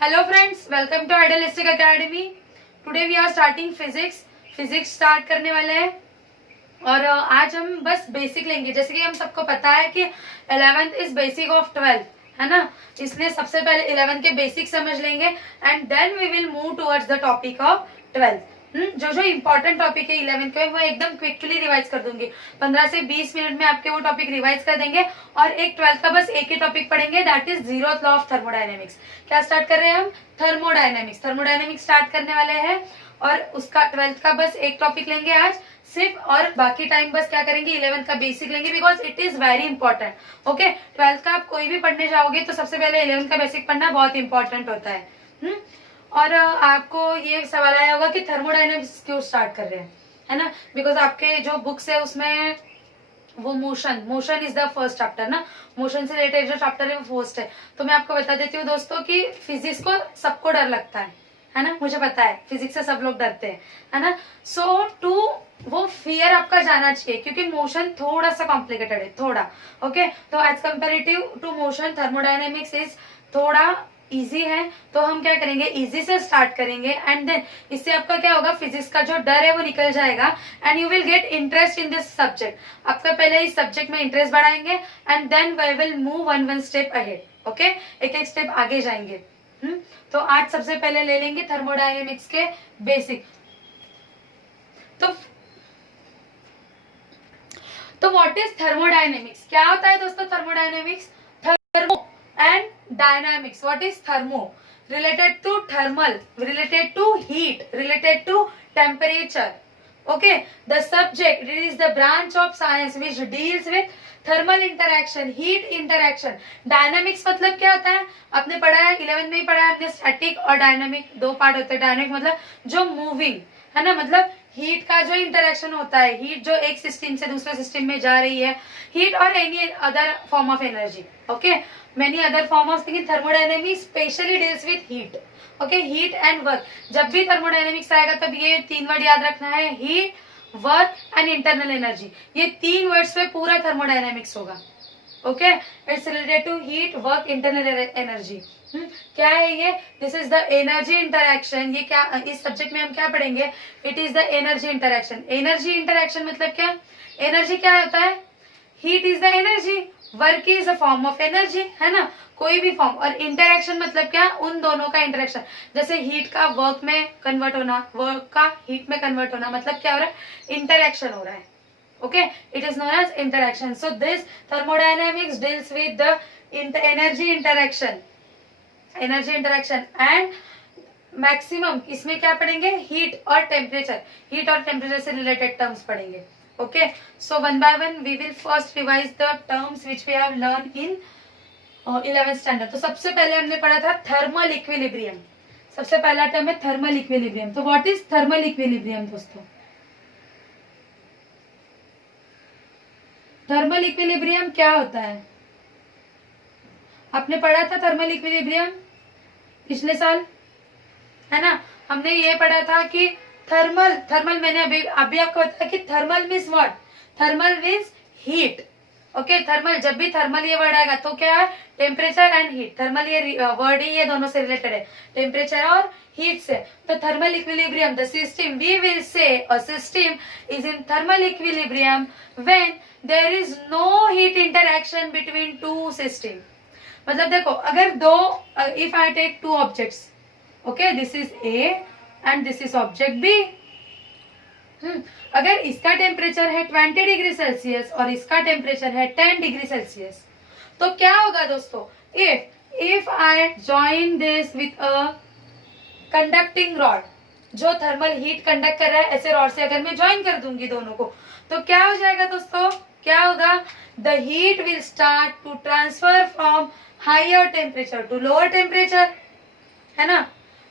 Hello friends, welcome to Idealistic Academy. Today we are starting physics. Physics start करने वाले हैं और आज हम बस बेसिक लेंगे। जैसे कि हम सबको पता है कि 11th is basic of 12th है ना, इसलिए सबसे पहले 11th के बेसिक समझ लेंगे and then we will move towards the topic of 12th। जो इंपॉर्टेंट टॉपिक है 11th के वो एकदम क्विकली रिवाइज कर दूंगी। 15 से 20 मिनट में आपके वो टॉपिक रिवाइज कर देंगे और एक 12th का बस एक ही टॉपिक पढ़ेंगे, that is zeroth law of thermodynamics. क्या स्टार्ट कर रहे हैं हम? थर्मोडायनेमिक्स। थर्मोडायनेमिक्स स्टार्ट करने वाले हैं और उसका 12th का बस एक टॉपिक लेंगे आज सिर्फ, और बाकी टाइम बस क्या करेंगे 11th का बेसिक लेंगे because it is very important. Okay, 12th का आप कोई भी पढ़ने जाओगे तो सबसे पहले 11th का बेसिक पढ़ना बहुत इंपॉर्टेंट होता है। और आपको ये सवाल आया होगा कि थर्मोडायनेमिक्स क्यों स्टार्ट कर रहे हैं, है ना, बिकॉज आपके जो बुक्स है उसमें वो motion is the first chapter ना, मोशन से रिलेटेड जो चैप्टर है वो फर्स्ट है। तो मैं आपको बता देती हूँ दोस्तों कि फिजिक्स को सबको डर लगता है ना, मुझे पता है फिजिक्स से सब लोग डरते हैं, है ना। सो टू वो फियर आपका जाना चाहिए क्योंकि मोशन थोड़ा सा कॉम्प्लिकेटेड है थोड़ा। ओके, तो as comparative to motion thermodynamics is थोड़ा इजी है। तो हम क्या करेंगे, इजी से स्टार्ट करेंगे एंड देन इससे आपका क्या होगा, फिजिक्स का जो डर है वो निकल जाएगा and you will get interest in this subject. आपका पहले इस सब्जेक्ट में इंटरेस्ट बढ़ाएंगे and then we will move one step ahead. Okay, एक एक स्टेप आगे जाएंगे। तो आज सबसे पहले ले लेंगे थर्मोडायनेमिक्स के बेसिक। तो व्हाट इज थर्मोडायनेमिक्स? क्या होता है दोस्तों thermodynamics? Thermo and dynamics. What is thermo? Related to thermal, related to heat, related to temperature. Okay, the subject, it is the branch of science which deals with thermal interaction, heat interaction. Dynamics मतलब क्या होता है? आपने पढ़ा है 11th में ही पढ़ा है आपने, स्टैटिक और डायनामिक दो पार्ट होते हैं। डायनामिक मतलब जो मूविंग है ना, मतलब हीट का जो इंटरेक्शन होता है, हीट जो एक सिस्टम से दूसरे सिस्टम में जा रही है, हीट और any other form of energy. Okay, many other form of thinking, thermodynamics specially deals with heat. Okay, heat and work. जब भी थर्मोडायनेमिक्स आएगा तब ये तीन वर्ड याद रखना है, heat, work and internal energy. ये तीन वर्ड्स पे पूरा थर्मोडायनेमिक्स होगा। Okay, it's related to heat, work, internal energy. क्या है ये? This is the energy interaction. ये क्या, इस सब्जेक्ट में हम क्या पढ़ेंगे? It is the energy interaction. Energy interaction मतलब क्या? एनर्जी क्या होता है? Heat is the energy, work is a form of energy, है ना, कोई भी फॉर्म। और इंटरैक्शन मतलब क्या? उन दोनों का इंटरैक्शन। जैसे हीट का वर्क में कन्वर्ट होना, वर्क का हीट में कन्वर्ट होना, मतलब क्या हो रहा है? इंटरैक्शन हो रहा है। Okay, it is known as interaction. So this thermodynamics deals with the energy interaction, energy interaction and maximum इसमें क्या पढ़ेंगे? हीट और टेम्परेचर, हीट और टेम्परेचर से रिलेटेड टर्म्स पढ़ेंगे। Okay, so one by one we will first revise the terms which we have learn in 11th standard. तो सबसे पहले हमने पढ़ा था थर्मल इक्विलिब्रियम। सबसे पहला टर्म है थर्मल इक्विलिब्रियम। तो व्हाट इज थर्मल इक्विलिब्रियम दोस्तों? थर्मल इक्विलिब्रियम क्या होता है? आपने पढ़ा था थर्मल इक्विलिब्रियम पिछले साल, है ना। हमने ये पढ़ा था कि थर्मल मैंने अभी आपको बताया कि thermal means what? Thermal means heat. Okay, thermal, जब भी थर्मल ये वर्ड आएगा तो क्या है? Temperature and heat. थर्मल ये वर्ड ही ये दोनों से रिलेटेड है, टेम्परेचर और हीट से। तो thermal equilibrium, the system we will say a system is in thermal equilibrium when there is no heat interaction between two system. मतलब देखो, अगर दो, if I take two objects, okay, this is A and this is object B. अगर इसका temperature है 20 degree Celsius और इसका temperature है 10 डिग्री सेल्सियस, तो क्या होगा दोस्तों? If I join this with a conducting rod, जो थर्मल हीट कंडक्ट कर रहा है, ऐसे रॉड से अगर मैं ज्वाइन कर दूंगी दोनों को, तो क्या हो जाएगा दोस्तों? क्या होगा? The heat will start to transfer from higher temperature to lower temperature, है ना।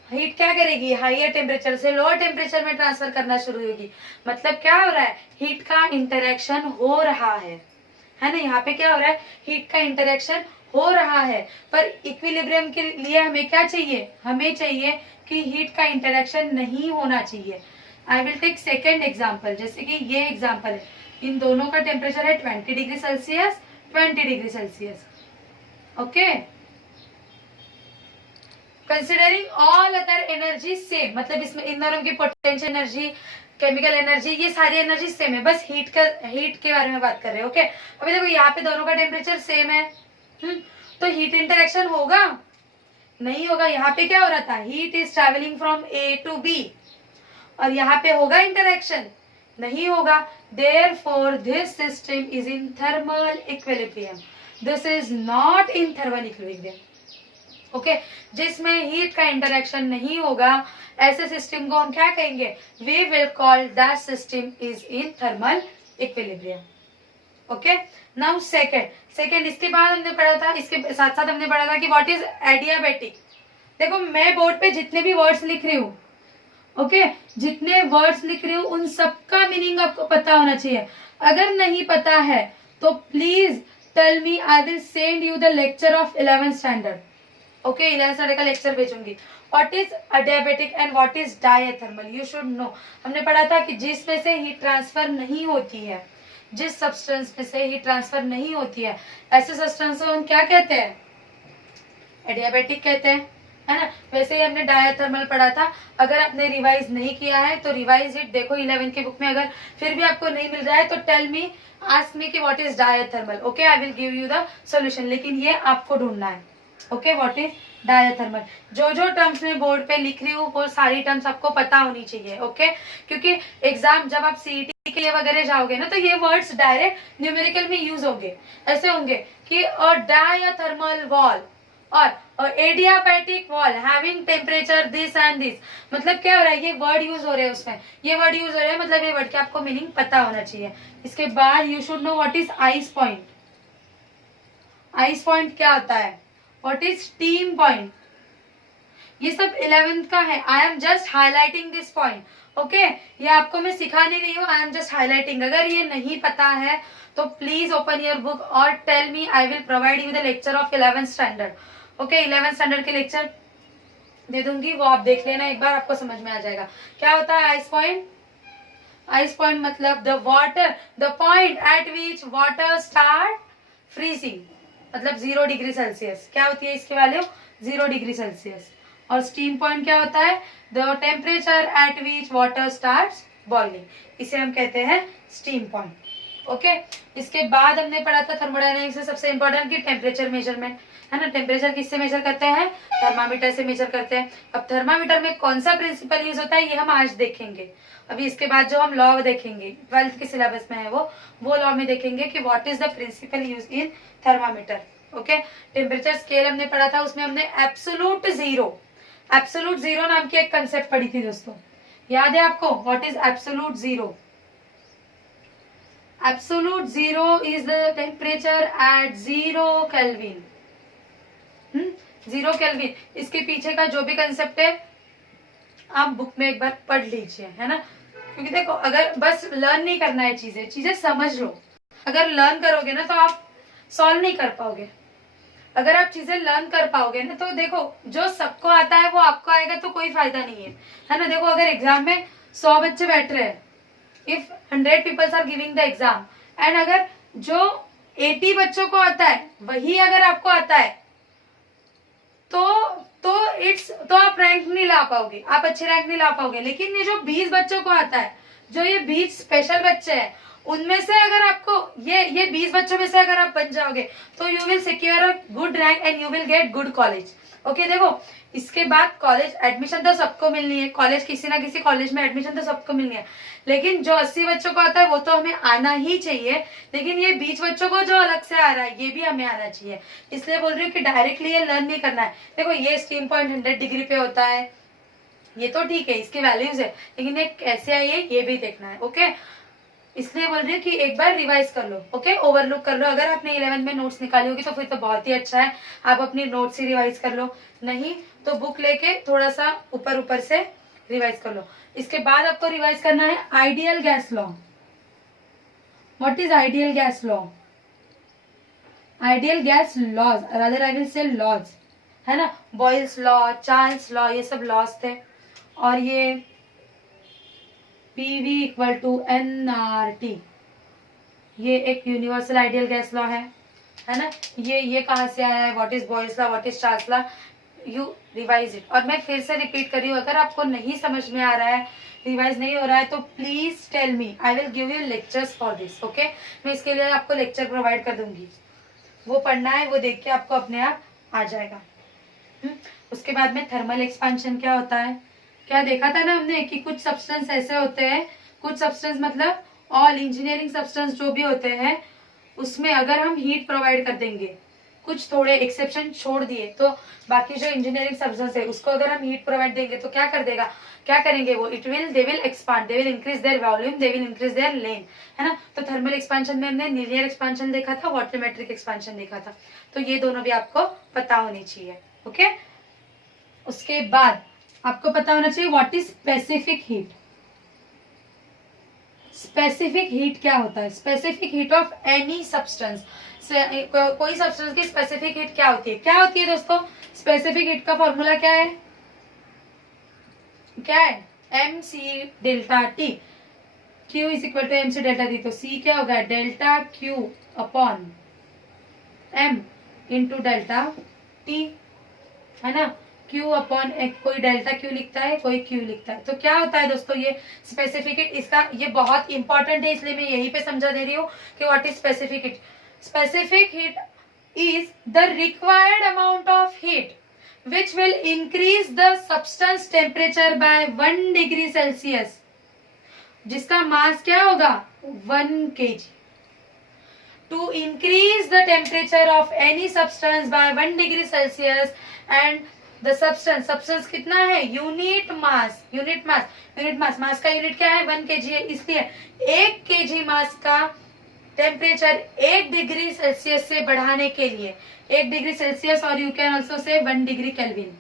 हीट क्या करेगी? हायर टेम्परेचर से लोअर टेम्परेचर में ट्रांसफर करना शुरू होगी। मतलब क्या हो रहा है? हीट का इंटरेक्शन हो रहा है ना। यहाँ पे क्या हो रहा है? हीट का इंटरेक्शन हो रहा है। पर इक्विलिब्रियम के लिए हमें क्या चाहिए? हमें चाहिए कि हीट का इंटरेक्शन नहीं होना चाहिए। I will take second example. जैसे कि ये एग्जाम्पल है, इन दोनों का टेम्परेचर है 20 degree Celsius, 20 degree Celsius. Okay, considering all other energy same, मतलब इसमें इन दोनों की पोटेंशियल एनर्जी, केमिकल एनर्जी, ये सारी एनर्जी सेम है, बस हीट के बारे में बात कर रहे हैं। ओके, अभी देखो यहाँ पे दोनों का टेम्परेचर सेम है, तो हीट इंटरेक्शन होगा? नहीं होगा। यहाँ पे क्या हो रहा था, heat is travelling from A to B, और यहाँ पे होगा इंटरेक्शन? नहीं होगा। Therefore this system is in thermal equilibrium, this is not in thermal equilibrium. Okay, जिसमें हीट का इंटरेक्शन नहीं होगा, ऐसे सिस्टम को हम क्या कहेंगे? We will call that system is in thermal equilibrium. Okay, now second इसके बाद हमने पढ़ा था, इसके साथ साथ हमने पढ़ा था कि व्हाट इज एडियाबेटिक। देखो मैं बोर्ड पे जितने भी वर्ड्स लिख रही हूँ, ओके, जितने वर्ड्स लिख रही हूँ उन सबका मीनिंग आपको पता होना चाहिए। अगर नहीं पता है तो please tell me, I will send you the lecture of 11th standard. Okay, 11th standard का लेक्चर भेजूंगी। What is adiabatic and what is diathermal, you should know. हमने पढ़ा था कि जिसमें से हीट ट्रांसफर नहीं होती है, जिस सब्सटेंस में से हीट ट्रांसफर नहीं होती है, ऐसे सब्सटेंस को हम क्या कहते हैं? एडियाबेटिक कहते हैं, है ना। वैसे ही हमने डायथर्मल पढ़ा था। अगर आपने रिवाइज नहीं किया है तो रिवाइज इट, देखो 11th के बुक में। अगर फिर भी आपको नहीं मिल रहा है तो टेल मी, आस्क मी कि what is diathermal. Okay, I will give you the solution, लेकिन ये आपको ढूंढना है। Okay, what is diathermal. जो जो टर्म्स में बोर्ड पे लिख रही हूँ वो सारी टर्म्स आपको पता होनी चाहिए। ओके, क्योंकि एग्जाम जब आप सीईटी के लिए वगैरह जाओगे ना, तो ये वर्ड्स डायरेक्ट न्यूमेरिकल में यूज होंगे। ऐसे होंगे कि अ डायथर्मल वॉल और adiabatic wall having temperature this and this. मतलब क्या हो रहा है, ये वर्ड यूज हो रहे हैं उसमें, ये वर्ड यूज हो रहे हैं, मतलब ये वर्ड के आपको मीनिंग पता होना चाहिए। इसके बाद you should know what is ice point. Ice point क्या होता है? What is steam point? ये सब 11th का है। I am just highlighting this point. Okay, ये आपको मैं सिखा नहीं रही हूँ, आई एम जस्ट हाईलाइटिंग। अगर ये नहीं पता है तो प्लीज ओपन योर बुक और tell me, I will provide you the lecture of 11th standard. Okay, 11th standard के लेक्चर दे दूंगी, वो आप देख लेना एक बार, आपको समझ में आ जाएगा क्या होता है आइस पॉइंट। आइस पॉइंट मतलब the water, the point eight which water start freezing, मतलब 0 डिग्री सेल्सियस। क्या होती है इसकी वैल्यू? 0 degree Celsius. और स्टीम पॉइंट क्या होता है? The temperature at which water starts boiling, इसे हम कहते हैं स्टीम पॉइंट। ओके, इसके बाद हमने पढ़ा था थर्मोडायनेमिक्स से सबसे इंपॉर्टेंट की टेम्परेचर मेजरमेंट, है ना। टेम्परेचर किससे मेजर करते हैं? थर्मामीटर से मेजर करते हैं। अब थर्मामीटर में कौन सा प्रिंसिपल यूज होता है ये हम आज देखेंगे। अभी इसके बाद जो हम लॉ देखेंगे, 12th के सिलेबस में है वो लॉ में देखेंगे कि what is the principal use in thermometer. Okay, temperature scale हमने पढ़ा था, उसमें हमने एब्सोलूट जीरो नाम की एक कंसेप्ट पढ़ी थी दोस्तों, याद है आपको? What is absolute zero? Absolute zero is the temperature at 0 kelvin. 0 kelvin, इसके पीछे का जो भी कंसेप्ट है आप बुक में एक बार पढ़ लीजिए, है ना। क्योंकि देखो, अगर बस लर्न नहीं करना है, चीजें समझ लो। अगर लर्न करोगे ना तो आप सॉल्व नहीं कर पाओगे। अगर आप चीजें लर्न कर पाओगे ना तो देखो, जो सबको आता है वो आपको आएगा तो कोई फायदा नहीं है ना। देखो, अगर एग्जाम में 100 बच्चे बैठ रहे हैं, if 100 peoples are giving the exam, and अगर जो 80 बच्चों को आता है वही अगर आपको आता है तो आप रैंक नहीं ला पाओगे, आप अच्छे रैंक नहीं ला पाओगे। लेकिन ये जो 20 बच्चों को आता है, जो ये 20 स्पेशल बच्चे हैं, उनमें से अगर आपको ये 20 बच्चों में से अगर आप बन जाओगे तो you will secure a good rank and you will get good college. Okay, देखो इसके बाद कॉलेज एडमिशन तो सबको मिलनी है, कॉलेज किसी ना किसी कॉलेज में एडमिशन तो सबको मिलनी है। लेकिन जो 80 बच्चों को आता है वो तो हमें आना ही चाहिए, लेकिन ये 20 बच्चों को जो अलग से आ रहा है ये भी हमें आना चाहिए। इसलिए बोल रही हूँ कि डायरेक्टली ये लर्न नहीं करना है। देखो, ये स्टीम पॉइंट 100 डिग्री पे होता है, ये तो ठीक है, इसकी वैल्यूज है, लेकिन ये कैसे आई है ये भी देखना है। ओके, इसलिए बोल रही हूँ कि एक बार रिवाइज कर लो। ओके, ओवरलुक कर लो। अगर आपने 11th में नोट्स निकाली होगी तो फिर तो बहुत ही अच्छा है, आप अपनी नोट्स ही रिवाइज कर लो। नहीं तो बुक लेके थोड़ा सा ऊपर से रिवाइज कर लो। इसके बाद आपको रिवाइज करना है ideal gas law. What is ideal gas law? Ideal gas laws, rather I will say laws, है ना। बॉयल्स लॉ, चार्ल्स लॉ, ये सब लॉज थे। और ये PV इक्वल टू NRT, ये एक यूनिवर्सल आइडियल गैस लॉ है ना। ये कहाँ से आया है? What is Boyle's law, what is Charles law? You revise it. और मैं फिर से रिपीट कर रही हूँ, अगर आपको नहीं समझ में आ रहा है, रिवाइज नहीं हो रहा है, तो please tell me, I will give you lectures for this. Okay, मैं इसके लिए आपको लेक्चर प्रोवाइड कर दूंगी, वो पढ़ना है, वो देख के आपको अपने आप आ जाएगा। उसके बाद में थर्मल एक्सपांशन क्या होता है, क्या देखा था ना हमने कि कुछ सब्सटेंस ऐसे होते हैं, कुछ सब्सटेंस मतलब ऑल इंजीनियरिंग सब्सटेंस जो भी होते हैं उसमें अगर हम हीट प्रोवाइड कर देंगे, कुछ थोड़े एक्सेप्शन छोड़ दिए, तो बाकी जो इंजीनियरिंग सब्सटेंस है उसको अगर हम हीट प्रोवाइड देंगे तो क्या कर देगा, क्या करेंगे वो, they will expand, they will increase their volume, they will increase their length, है ना। तो थर्मल एक्सपांशन में हमने लीनियर एक्सपांशन देखा था, वॉल्यूमेट्रिक एक्सपांशन देखा था, तो ये दोनों भी आपको पता होनी चाहिए। ओके, उसके बाद आपको पता होना चाहिए what is specific heat. Specific heat क्या होता है, specific heat of any substance, कोई सब्सटेंस की स्पेसिफिक हीट क्या होती है, क्या होती है दोस्तों, स्पेसिफिक हीट का फॉर्मूला क्या है, क्या है, M C delta T, Q is equal to M C delta T, तो C क्या होगा, delta Q upon M into delta T, है ना। Q अपॉन कोई डेल्टा Q लिखता है, कोई Q लिखता है, तो क्या होता है दोस्तों ये स्पेसिफिक हीट, इसका ये बहुत इंपॉर्टेंट है, इसलिए मैं यहीं पे समझा दे रही हूँ कि what is specific heat. Specific heat is the required amount of heat which will increase the substance temperature by 1 degree Celsius, जिसका मास क्या होगा 1 kg, to increase the temperature of any substance by 1 degree Celsius and the substance कितना है, unit mass, मास का unit क्या है 1 kg है, इसलिए 1 kg मास का टेम्परेचर 1 डिग्री सेल्सियस से बढ़ाने के लिए, 1 डिग्री सेल्सियस, और you can also say 1 degree kelvin,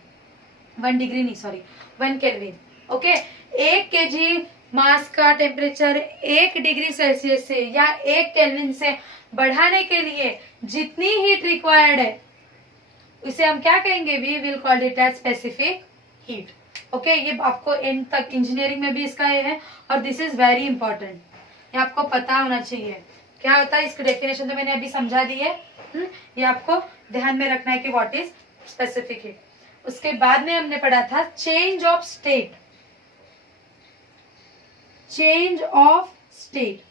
1 degree नहीं सॉरी 1 केल्विन। ओके, 1 केजी मास का टेम्परेचर 1 डिग्री सेल्सियस से या 1 केल्विन से बढ़ाने के लिए जितनी हीट रिक्वायर्ड है उसे हम क्या कहेंगे, we will call it as specific heat. Okay, ये आपको एंड तक इंजीनियरिंग में भी इसका ये है, और दिस इज वेरी इंपॉर्टेंट, ये आपको पता होना चाहिए क्या होता है। इसकी डेफिनेशन तो मैंने अभी समझा दी है, ये आपको ध्यान में रखना है कि व्हाट इज स्पेसिफिक हीट। उसके बाद में हमने पढ़ा था change of state, change of state,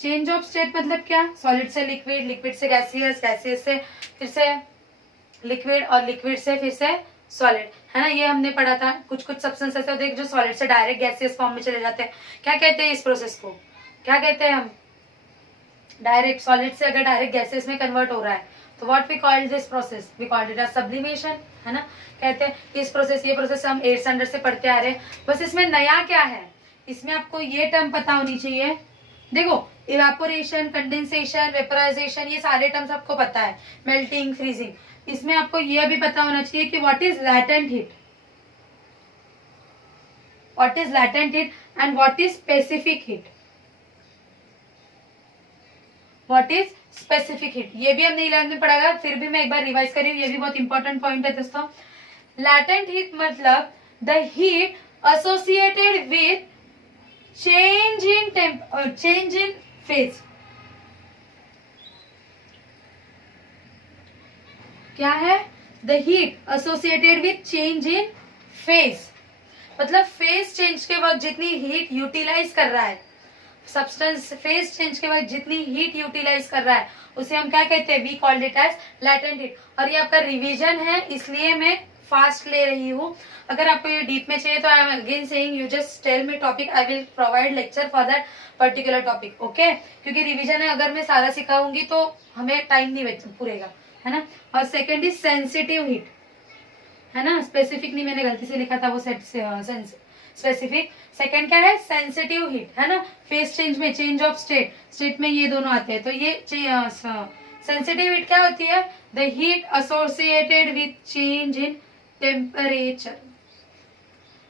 change of state मतलब क्या, सॉलिड से लिक्विड, लिक्विड से गैसियस, गैसियस से फिर से लिक्विड, और लिक्विड से फिर से सॉलिड, है ना। ये हमने पढ़ा था, कुछ कुछ सब्सटेंस ऐसे होते हैं जो सॉलिड से डायरेक्ट गैसियस फॉर्म में चले जाते हैं, क्या कहते हैं इस प्रोसेस को, क्या कहते हैं हम, डायरेक्ट सॉलिड से अगर डायरेक्ट गैसेस में कन्वर्ट हो रहा है तो what we call this process, we call it as sublimation, है ना। कहते हैं इस प्रोसेस, ये प्रोसेस हम 8th स्टैंडर्ड से पढ़ते आ रहे हैं, बस इसमें नया क्या है, इसमें आपको ये टर्म पता होनी चाहिए। देखो, इवेपोरेशन, कंडेंसेशन, वेपराइजेशन, ये सारे टर्म्स आपको पता है, मेल्टिंग, फ्रीजिंग, इसमें आपको ये भी पता होना चाहिए कि what is latent heat, what is latent heat and what is specific heat, what is specific heat, ये भी हमने 11th में पढ़ा, फिर भी मैं एक बार रिवाइज कर रही हूँ, ये भी बहुत इंपॉर्टेंट पॉइंट है दोस्तों। लैटेंट हीट मतलब the heat associated with change in phase, क्या है, the heat associated with change in phase, मतलब फेज चेंज के वक्त जितनी हीट यूटिलाइज कर रहा है, सब्सटेंस फेज चेंज के बाद जितनी हीट यूटिलाइज कर रहा है उसे हम क्या कहते हैं, we called it as latent heat. और ये आपका रिवीजन है, इसलिए मैं फास्ट ले रही हूँ, अगर आपको ये डीप में चाहिए तो I am again saying you just tell me topic, I will provide lecture for that particular topic. Okay, क्योंकि रिवीजन है, अगर मैं सारा सिखाऊंगी तो हमें टाइम नहीं पूरेगा, है ना। और सेकेंड इज सेंसिटिव हीट, है ना, स्पेसिफिक नहीं, मैंने गलती से लिखा था वो स्पेसिफिक। सेकंड क्या है, सेंसिटिव हीट, है ना, फेस चेंज में, चेंज ऑफ स्टेट में ये दोनों आते हैं, तो ये सेंसिटिव हीट क्या होती है, the heat associated with change in temperature,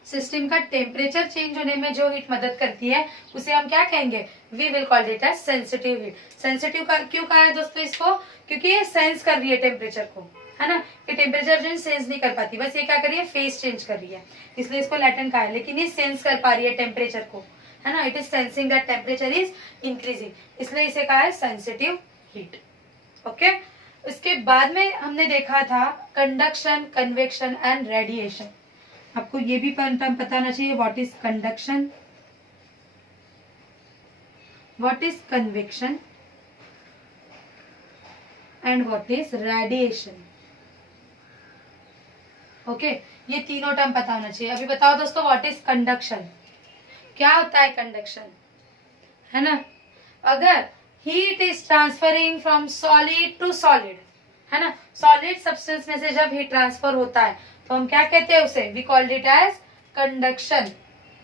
system का टेम्परेचर चेंज होने में जो हीट मदद करती है उसे हम क्या कहेंगे, we will call it as sensitive heat. Sensitive का क्यों कहा है दोस्तों इसको, क्योंकि ये सेंस कर रही है टेम्परेचर को, है ना, कि टेम्परेचर जो सेंस नहीं कर पाती, बस ये क्या कर रही है, फेस चेंज कर रही है, इसलिए इसको लैटेंट कहा है, लेकिन ये सेंस कर पा रही है टेम्परेचर को, है ना, it is sensing that temperature is increasing, इसलिए इसे कहा है सेंसिटिव हीट। ओके, इसके बाद में हमने देखा था कंडक्शन, कन्वेक्शन एंड रेडिएशन। आपको ये भी बताना चाहिए what is conduction, what is convection and what is radiation. Okay, ये तीनों टर्म पता होना चाहिए। अभी बताओ दोस्तों व्हाट इज कंडक्शन, क्या होता है कंडक्शन, है ना। अगर heat is transferring from solid to solid, है ना, सॉलिड सब्सटेंस में से जब हीट ट्रांसफर होता है तो हम क्या कहते हैं उसे, we called it as conduction.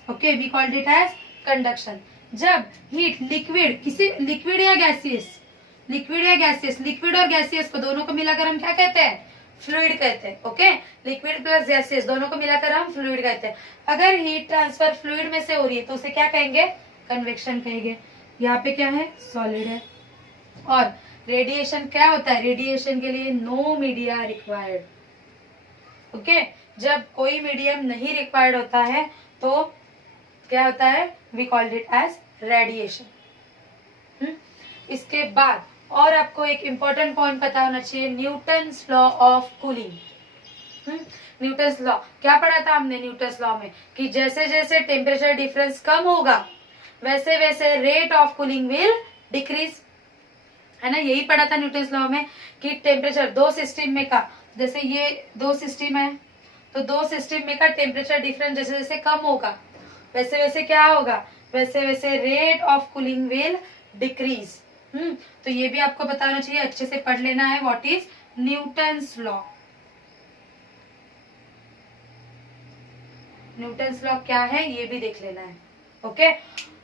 Okay, we called it as conduction. जब हीट लिक्विड, किसी लिक्विड या गैसियस, लिक्विड या गैसियस, लिक्विड और गैसियस को दोनों को मिलाकर हम क्या कहते हैं, फ्लूइड कहते हैं। ओके, लिक्विड प्लस गैसियस दोनों को मिलाकर हम फ्लूइड कहते हैं। अगर हीट ट्रांसफर फ्लूइड में से हो रही है तो उसे क्या कहेंगे, कन्वेक्शन कहेंगे। यहाँ पे क्या है, सॉलिड है। और रेडिएशन क्या होता है, रेडिएशन के लिए नो मीडिया रिक्वायर्ड। ओके, जब कोई मीडियम नहीं रिक्वायर्ड होता है तो क्या होता है, we called it as radiation. इसके बाद और आपको एक इंपॉर्टेंट पॉइंट पता होना चाहिए, Newton's law of cooling. Newton's law क्या पढ़ा था हमने न्यूटन्स लॉ में, कि जैसे जैसे टेम्परेचर डिफरेंस कम होगा वैसे वैसे rate of cooling will decrease, है ना। यही पढ़ा था न्यूटन्स लॉ में कि टेम्परेचर दो सिस्टम में का, जैसे ये दो सिस्टम है तो दो सिस्टम में का टेम्परेचर डिफरेंस जैसे जैसे कम होगा वैसे वैसे क्या होगा, वैसे वैसे rate of cooling will decrease. तो ये भी आपको बताना चाहिए, अच्छे से पढ़ लेना है what is Newton's law. Newton's law क्या है ये भी देख लेना है। Okay,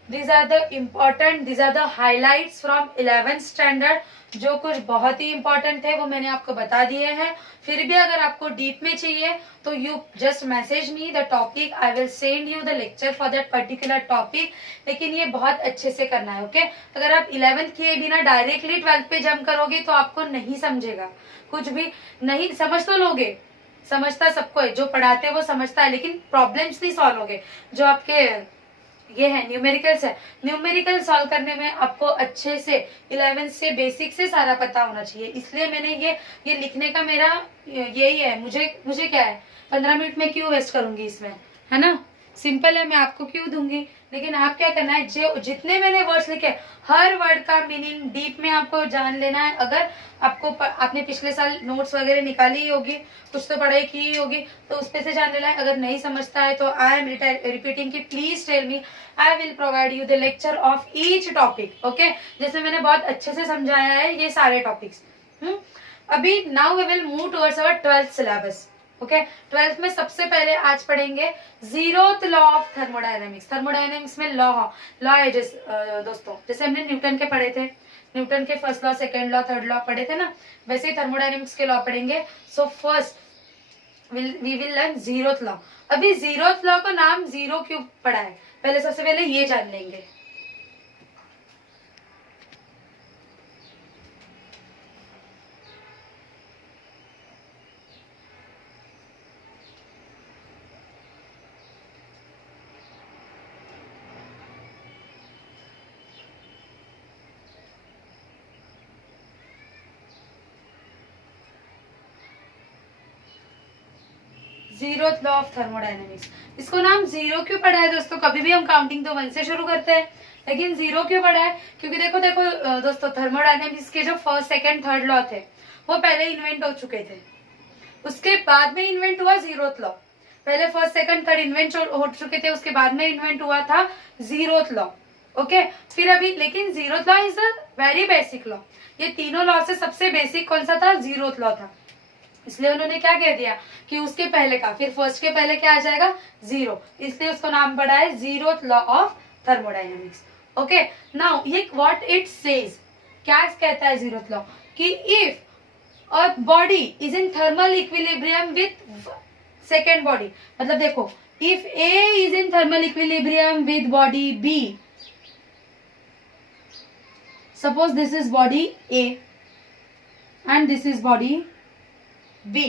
these are the important, these are the highlights from 11th standard, जो कुछ बहुत ही इंपॉर्टेंट थे वो मैंने आपको बता दिए हैं। फिर भी अगर आपको डीप में चाहिए तो you just message me the topic, I will send you the lecture for that particular topic. लेकिन ये बहुत अच्छे से करना है। ओके, अगर आप 11th किए बिना डायरेक्टली 12th पे जंप करोगे तो आपको नहीं समझेगा, कुछ भी नहीं समझ तो लोगे, समझता सबको है, जो पढ़ाते हैं वो समझता है, लेकिन प्रॉब्लम्स नहीं सॉल्व होगे। जो आपके ये है न्यूमेरिकल्स है, न्यूमेरिकल सॉल्व करने में आपको अच्छे से 11th से बेसिक से सारा पता होना चाहिए। इसलिए मैंने ये लिखने का मेरा यही है, मुझे क्या है 15 मिनट में क्यों वेस्ट करूंगी इसमें, है ना, सिंपल है, मैं आपको क्यों दूंगी। लेकिन आप क्या करना है, जो जितने मैंने वर्ड्स लिखे हर वर्ड का मीनिंग डीप में आपको जान लेना है। अगर आपको आपने पिछले साल नोट्स वगैरह निकाली ही होगी, कुछ तो पढ़ाई की ही होगी, तो उस पे से जान लेना है। अगर नहीं समझता है तो आई एम रिपीटिंग कि please tell me, I will provide you the lecture of each topic. Okay, जैसे मैंने बहुत अच्छे से समझाया है ये सारे टॉपिक्स। अभी now we will move towards our 12th syllabus. Okay, 12th में सबसे पहले आज पढ़ेंगे 0th law of thermodynamics. Thermodynamics में लॉ है दोस्तों, जैसे हमने न्यूटन के पढ़े थे, न्यूटन के first law, second law, third law पढ़े थे ना, वैसे ही थर्मोडायनेमिक्स के लॉ पढ़ेंगे। So first we will learn 0th law. अभी 0th लॉ का नाम जीरो क्यों पड़ा है, पहले सबसे पहले ये जान लेंगे। जीरोथ लॉ ऑफ थर्मोडायनेमिक्स, इसको नाम जीरो क्यों पड़ा है दोस्तों, कभी भी हम काउंटिंग तो 1 से शुरू करते हैं, लेकिन जीरो क्यों पड़ा है, क्योंकि देखो दोस्तों थर्मोडायनेमिक्स के जो फर्स्ट, सेकंड, थर्ड लॉ थे वो पहले इन्वेंट हो चुके थे, उसके बाद में इन्वेंट हुआ जीरोथ लॉ। पहले फर्स्ट, सेकंड, थर्ड इन्वेंट हो चुके थे, उसके बाद में इन्वेंट हुआ था जीरोथ लॉ। ओके, फिर अभी लेकिन zeroth law is a very basic law. ये तीनों लॉ से सबसे बेसिक कौन सा था, जीरोथ लॉ था। इसलिए उन्होंने क्या कह दिया कि उसके पहले का, फिर फर्स्ट के पहले क्या आ जाएगा, जीरो, इसलिए उसको नाम पड़ा है zeroth law of thermodynamics. Okay, now ये व्हाट इट सेज, क्या कहता है जीरोथ लॉ, कि if a body is in thermal equilibrium with second body, मतलब देखो if A is in thermal equilibrium with body B, suppose this is body A and this is body B,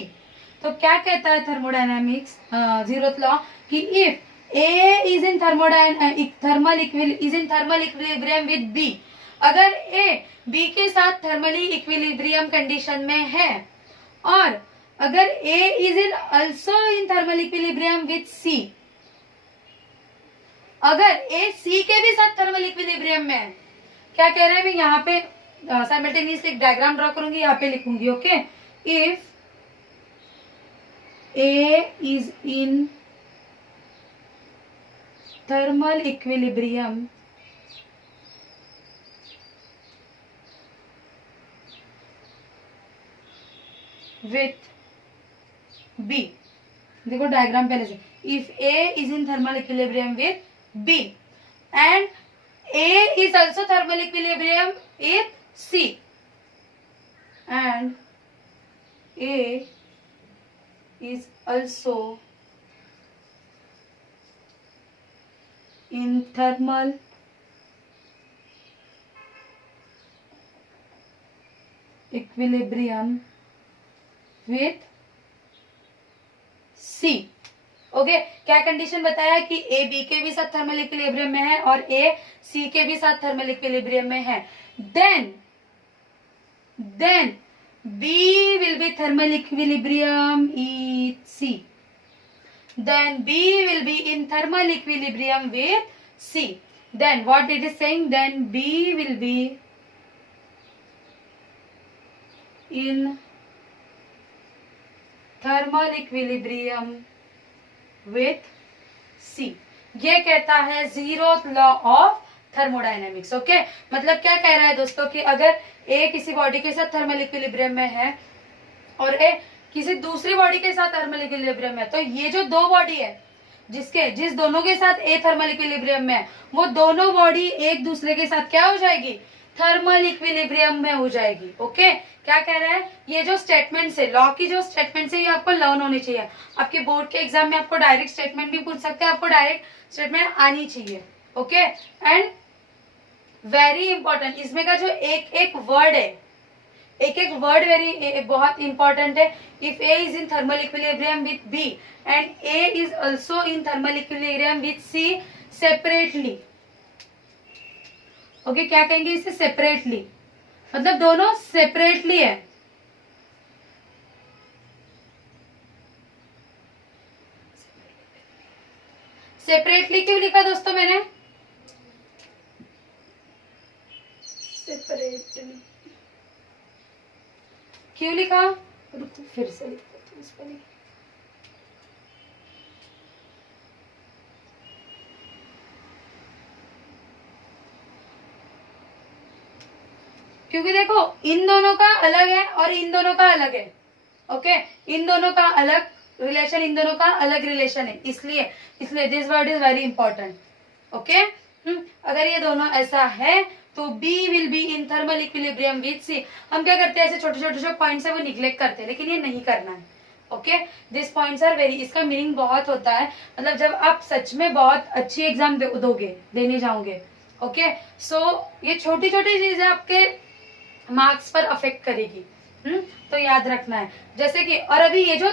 तो क्या कहता है thermodynamics zeroth law, कि if A is in thermal equilibrium with B, अगर A B के साथ thermally equilibrium condition में है और अगर A is in also in thermal equilibrium with C, अगर ए सी के भी साथ थर्मल इक्विलिब्रियम में है, क्या कह रहे हैं, मैं यहाँ पे साइमल्टेनियसली एक डायग्राम ड्रॉ करूंगी, यहाँ पे लिखूंगी, okay. If A is in thermal equilibrium with B, देखो डायग्राम पहले से, if A is in thermal equilibrium with B and A is also thermal equilibrium with C and A is also in thermal equilibrium with C, okay. क्या condition बताया कि A B के भी साथ thermal equilibrium में है और ए सी के भी साथ थर्मल इक्विलिब्रियम में है, then B will be thermal equilibrium with C. Then B will be in thermal equilibrium with C. Then what it is saying? Then B will be in thermal equilibrium with C. ये कहता है zeroth law of thermodynamics, okay. मतलब क्या कह रहा है दोस्तों कि अगर ए किसी बॉडी के साथ थर्मल इक्विलिब्रियम में है और ए किसी दूसरी बॉडी के साथ थर्मल इक्विलिब्रियम में, तो ये जो दो बॉडी है जिस दोनों के साथ ए थर्मल इक्विलिब्रियम में है, वो दोनों बॉडी एक दूसरे के साथ क्या हो जाएगी, थर्मल इक्विलिब्रियम में हो जाएगी, ओके। क्या कह रहा है, ये जो स्टेटमेंट है, लॉ की जो स्टेटमेंट है, ये आपको लर्न होनी चाहिए। आपके बोर्ड के एग्जाम में आपको डायरेक्ट स्टेटमेंट भी पूछ सकते हैं, आपको डायरेक्ट स्टेटमेंट आनी चाहिए, ओके। एंड वेरी इंपॉर्टेंट, इसमें का जो एक एक वर्ड है, एक एक वर्ड बहुत इंपॉर्टेंट है। If A is in thermal equilibrium with B and A is also in thermal equilibrium with C separately, okay. क्या कहेंगे इसे, सेपरेटली, मतलब दोनों सेपरेटली है, सेपरेटली क्यों लिखा दोस्तों मैंने, सेपरेटली क्यों लिखा, रुको फिर से लिखते हैं इस पर। क्योंकि देखो इन दोनों का अलग है और इन दोनों का अलग है, ओके। इन दोनों का अलग रिलेशन, इन दोनों का अलग रिलेशन है, इसलिए this word is very important, okay. अगर ये दोनों ऐसा है तो B will be in thermal equilibrium with C। हम क्या करते हैं, ऐसे छोटे छोटे जो पॉइंट्स है वो निग्लेक्ट करते हैं, लेकिन ये नहीं करना है, okay. This points are very, इसका मीनिंग बहुत होता है, मतलब जब आप सच में बहुत अच्छी एग्जाम देने जाओगे, ओके। सो ये छोटी छोटी चीजें आपके मार्क्स पर अफेक्ट करेगी, तो याद रखना है। जैसे कि, और अभी ये जो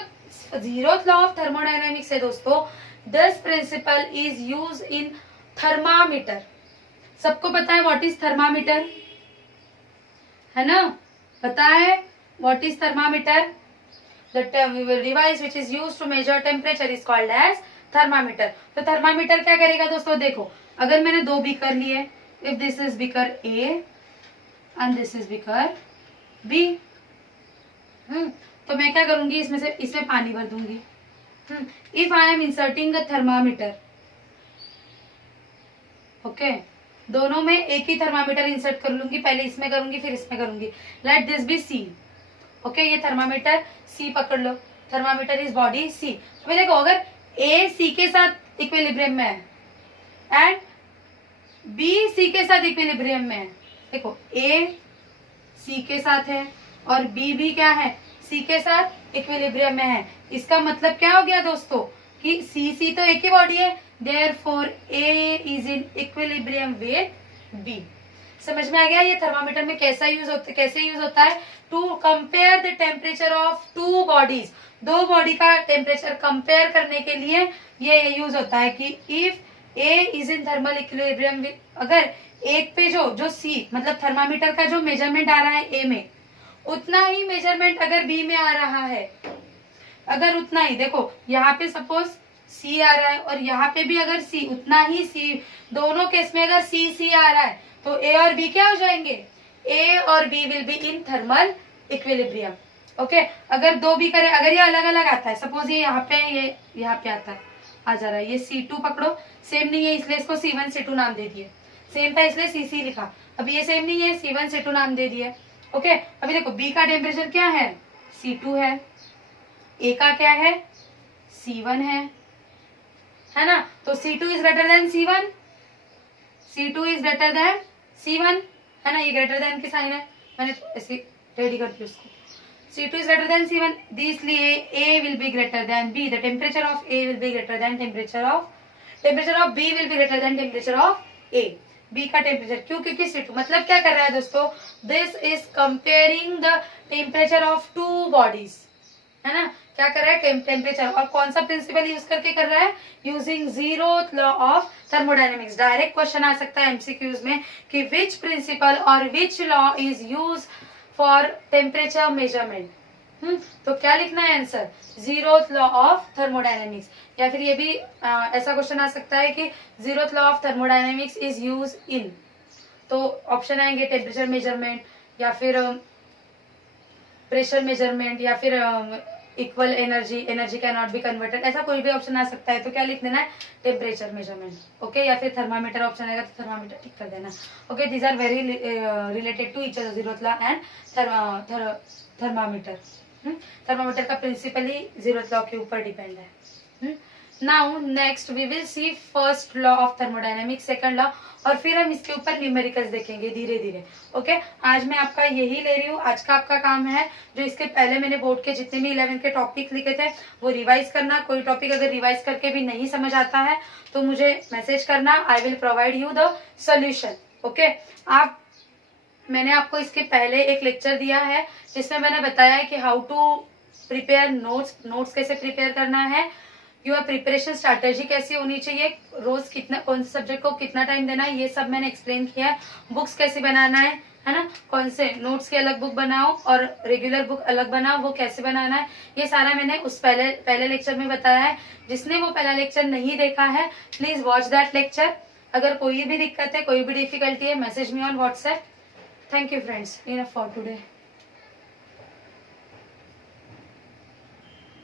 जीरोथ लॉ ऑफ थर्मोडायनेमिक्स है दोस्तों, this principle is use in thermometer. सबको पता है व्हाट इज थर्मामीटर, है ना, पता है what is thermometer, the device which is used to measure temperature is called as thermometer. तो थर्मामीटर क्या करेगा दोस्तों, देखो अगर मैंने दो बीकर लिए, if this is beaker A and this is beaker B, तो मैं क्या करूंगी, इसमें पानी भर दूंगी। If I am inserting a thermometer, okay, दोनों में एक ही थर्मामीटर इंसर्ट कर लूंगी, पहले इसमें करूंगी फिर इसमें करूंगी। Let this be C, okay. ये थर्मामीटर सी पकड़ लो, थर्मामीटर इज बॉडी सी। तो देखो अगर ए सी के साथ इक्विलिब्रियम में है एंड बी सी के साथ इक्विलिब्रियम में है, देखो ए सी के साथ है और बी भी क्या है, सी के साथ इक्विलिब्रियम में है। इसका मतलब क्या हो गया दोस्तों कि सी तो एक ही बॉडी है, therefore A is in equilibrium with B। समझ में आ गया ये थर्मामीटर में कैसे यूज होता है, to compare the temperature of two bodies, दो बॉडी का टेम्परेचर कंपेयर करने के लिए ये यूज होता है कि if A is in thermal equilibrium with, अगर एक पे जो सी मतलब थर्मामीटर का जो मेजरमेंट आ रहा है ए में, उतना ही मेजरमेंट अगर बी में आ रहा है, अगर उतना ही, देखो यहाँ पे सपोज सी आ रहा है और यहाँ पे भी अगर सी, उतना ही सी, दोनों केस में अगर सी आ रहा है तो ए और बी क्या हो जाएंगे, ए और B will be in thermal equilibrium. Okay, अगर दो भी करें, अगर ये अलग अलग आता है, सपोज ये यहाँ पे, ये यहाँ पे आता है, आ जा रहा है, ये C2 पकड़ो, सेम नहीं है इसलिए इसको C1 C2 नाम दे दिए, सेम था इसलिए CC लिखा, अब ये सेम नहीं है, C1 C2 नाम दे दिया। ओके, अभी देखो बी का टेम्परेचर क्या है, C2 है, ए का क्या है, C1 है ना, तो C2 is greater than C1, C2 is greater than C1, है ना, ये ग्रेटर देन की साइन है, मैंने ऐसे रेडी कर दिया उसको, C2 is greater than C1, इसलिए A will be greater than B. The temperature of A will be greater than temperature of B will be greater than temperature of A. B का temperature क्यों, क्योंकि C2 मतलब क्या कर रहा है दोस्तों, this is comparing the temperature of two bodies, है ना, क्या कर रहा है टेम्परेचर, और कौन सा प्रिंसिपल यूज करके कर रहा है, using zeroth law of thermodynamics. Direct question आ सकता है एमसीक्यूज में कि विच प्रिंसिपल और which law is use for temperature measurement. तो क्या लिखना है answer, zeroth law of thermodynamics, या फिर ये भी ऐसा क्वेश्चन आ सकता है कि zeroth law of thermodynamics is use in, तो ऑप्शन आएंगे टेम्परेचर मेजरमेंट या फिर प्रेशर मेजरमेंट या फिर equal energy can not be converted, ऐसा कोई भी ऑप्शन आ सकता है, तो क्या लिख देना है, टेम्परेचर मेजरमेंट। ओके, या फिर थर्मामीटर ऑप्शन आएगा तो थर्मामीटर टिक कर देना। Okay, these are very related to each other, zeroth law and thermometer. Thermometer का प्रिंसिपल ही जीरोथ लॉ के ऊपर डिपेंड है। Now next we will see first law of thermodynamics, second law, और फिर हम इसके ऊपर न्यूमेरिकल्स देखेंगे धीरे धीरे। ओके, आज मैं आपका यही ले रही हूँ, आज का आपका काम है जो इसके पहले मैंने बोर्ड के जितने भी 11 के टॉपिक लिखे थे वो रिवाइज करना। कोई टॉपिक अगर रिवाइज करके भी नहीं समझ आता है तो मुझे मैसेज करना, आई will provide you the solution. Okay, मैंने आपको इसके पहले एक लेक्चर दिया है जिसमें मैंने बताया है कि हाउ टू प्रिपेयर नोट्स कैसे प्रिपेयर करना है, योर प्रिपरेशन स्ट्रैटेजी कैसी होनी चाहिए, रोज कितना, कौन से सब्जेक्ट को कितना टाइम देना है, ये सब मैंने एक्सप्लेन किया है। बुक्स कैसे बनाना है ना, कौन से नोट्स की अलग बुक बनाओ और रेगुलर बुक अलग बनाओ, वो कैसे बनाना है, ये सारा मैंने उस पहले लेक्चर में बताया है। जिसने वो पहला लेक्चर नहीं देखा है प्लीज वॉच दैट लेक्चर। अगर कोई भी दिक्कत है, कोई भी डिफिकल्टी है, message me on WhatsApp. Thank you friends, enough for today.